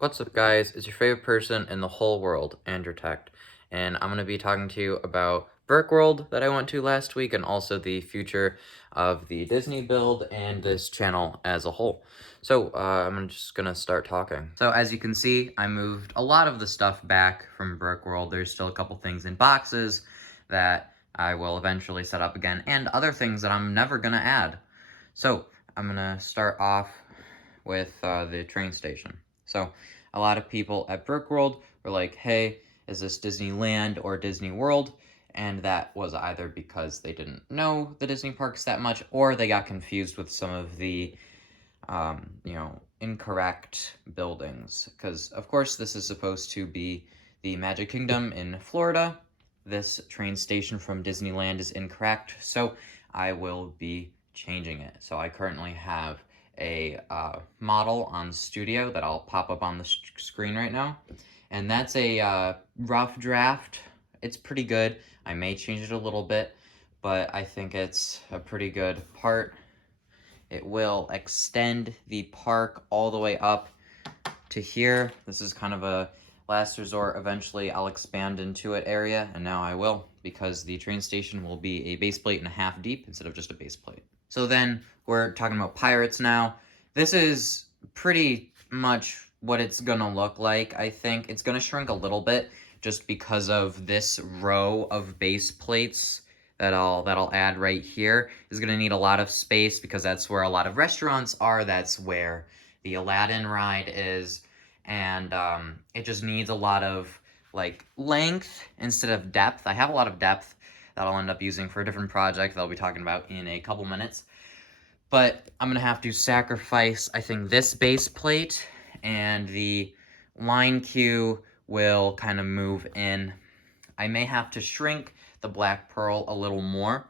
What's up, guys? It's your favorite person in the whole world, Andrew Tech, and I'm going to be talking to you about Brickworld that I went to last week and also the future of the Disney build and this channel as a whole. So, I'm just going to start talking. So, as you can see, I moved a lot of the stuff back from Brickworld. There's still a couple things in boxes that I will eventually set up again, and other things that I'm never going to add. So, I'm going to start off with the train station. So a lot of people at Brickworld were like, hey, is this Disneyland or Disney World? And that was either because they didn't know the Disney parks that much, or they got confused with some of the, incorrect buildings. Because, of course, this is supposed to be the Magic Kingdom in Florida. This train station from Disneyland is incorrect, so I will be changing it. So I currently have a model on Studio that I'll pop up on the screen right now. And that's a rough draft. It's pretty good. I may change it a little bit, but I think it's a pretty good part. It will extend the park all the way up to here. This is kind of a last resort. Eventually I'll expand into it area, and now I will, because the train station will be a base plate and a half deep instead of just a base plate. So then we're talking about Pirates now. This is pretty much what it's gonna look like. I think it's gonna shrink a little bit just because of this row of base plates that I'll add right here is gonna need a lot of space because that's where a lot of restaurants are. That's where the Aladdin ride is, and it just needs a lot of like length instead of depth. I have a lot of depth that I'll end up using for a different project that I'll be talking about in a couple minutes. But I'm gonna have to sacrifice, I think, this base plate, and the line queue will kind of move in. I may have to shrink the Black Pearl a little more,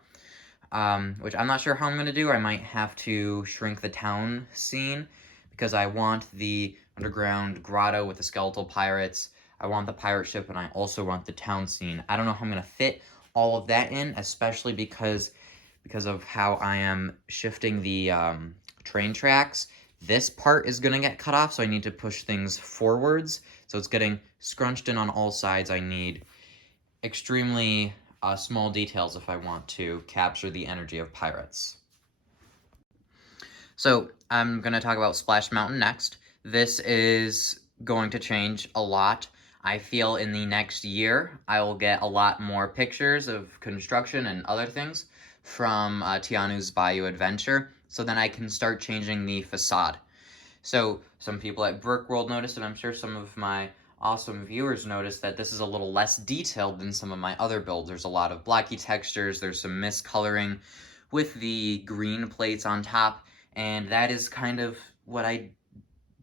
which I'm not sure how I'm gonna do. I might have to shrink the town scene because I want the underground grotto with the skeletal pirates. I want the pirate ship, and I also want the town scene. I don't know how I'm gonna fit all of that in, especially because of how I am shifting the train tracks. This part is gonna get cut off, so I need to push things forwards. So it's getting scrunched in on all sides. I need extremely small details if I want to capture the energy of pirates. So I'm going to talk about Splash Mountain next. This is going to change a lot. I feel in the next year I will get a lot more pictures of construction and other things from Tianu's Bayou Adventure, so then I can start changing the facade. So some people at Brickworld noticed, and I'm sure some of my awesome viewers noticed, that this is a little less detailed than some of my other builds. There's a lot of blocky textures, there's some miscoloring with the green plates on top, and that is kind of what I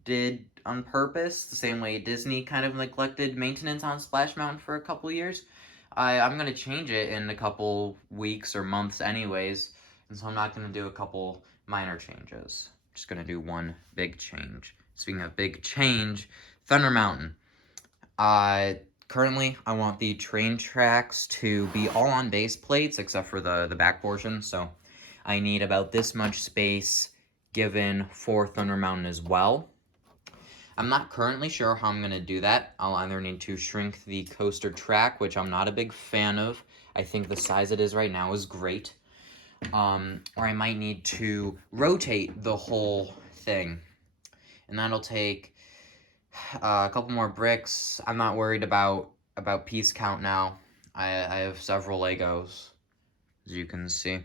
did on purpose, the same way Disney kind of neglected maintenance on Splash Mountain for a couple years. I'm going to change it in a couple weeks or months anyways, and so I'm not going to do a couple minor changes. I'm just going to do one big change. Speaking of big change, Thunder Mountain. Currently, I want the train tracks to be all on base plates except for the back portion, so I need about this much space given for Thunder Mountain as well. I'm not currently sure how I'm going to do that. I'll either need to shrink the coaster track, which I'm not a big fan of. I think the size it is right now is great. Or I might need to rotate the whole thing. And that'll take a couple more bricks. I'm not worried about piece count now. I have several Legos, as you can see.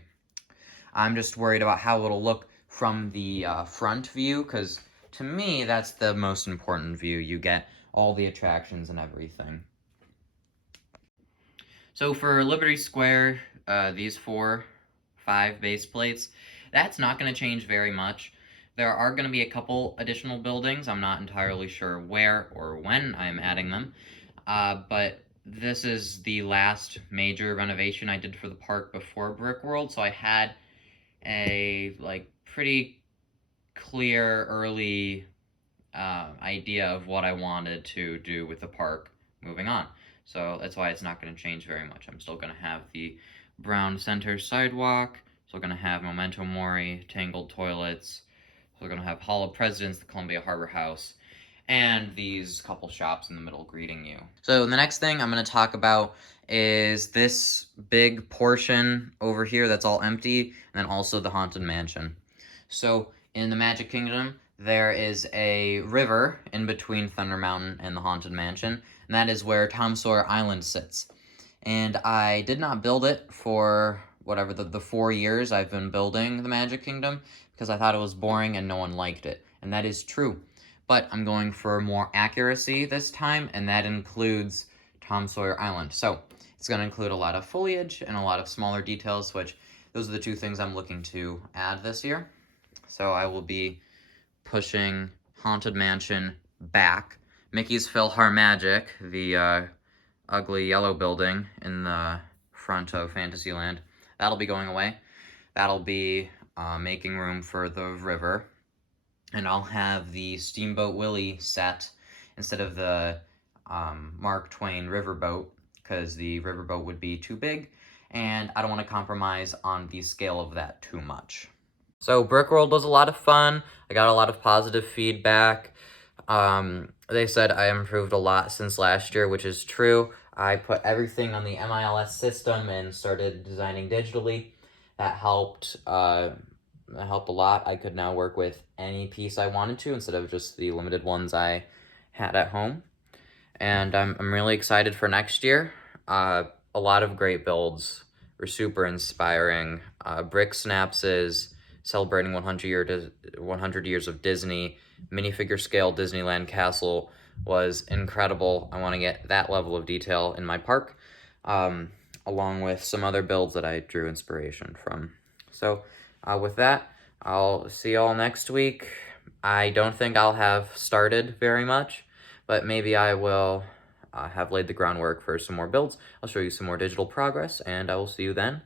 I'm just worried about how it'll look from the front view, because to me, that's the most important view. You get all the attractions and everything. So for Liberty Square, these 5 base plates, that's not going to change very much. There are going to be a couple additional buildings. I'm not entirely sure where or when I'm adding them, but this is the last major renovation I did for the park before Brickworld, so I had a pretty clear early idea of what I wanted to do with the park moving on. So that's why it's not going to change very much. I'm still going to have the brown center sidewalk, still going to have Memento Mori, tangled toilets, still going to have Hall of Presidents, the Columbia Harbor House, and these couple shops in the middle greeting you. So the next thing I'm going to talk about is this big portion over here that's all empty, and then also the Haunted Mansion. So in the Magic Kingdom, there is a river in between Thunder Mountain and the Haunted Mansion, and that is where Tom Sawyer Island sits. And I did not build it for whatever the 4 years I've been building the Magic Kingdom because I thought it was boring and no one liked it. And that is true. But I'm going for more accuracy this time, and that includes Tom Sawyer Island. So it's going to include a lot of foliage and a lot of smaller details, which those are the two things I'm looking to add this year. So I will be pushing Haunted Mansion back. Mickey's PhilharMagic, the ugly yellow building in the front of Fantasyland, that'll be going away. That'll be making room for the river. And I'll have the Steamboat Willie set instead of the Mark Twain riverboat, because the riverboat would be too big, and I don't want to compromise on the scale of that too much. So Brickworld was a lot of fun. I got a lot of positive feedback. They said I improved a lot since last year, which is true. I put everything on the MILS system and started designing digitally. That helped a lot. I could now work with any piece I wanted to instead of just the limited ones I had at home. And I'm really excited for next year. A lot of great builds were super inspiring. Brick Snaps is celebrating 100 years of Disney. Minifigure scale Disneyland Castle was incredible. I want to get that level of detail in my park, along with some other builds that I drew inspiration from. So with that, I'll see y'all next week. I don't think I'll have started very much, but maybe I will have laid the groundwork for some more builds. I'll show you some more digital progress, and I will see you then.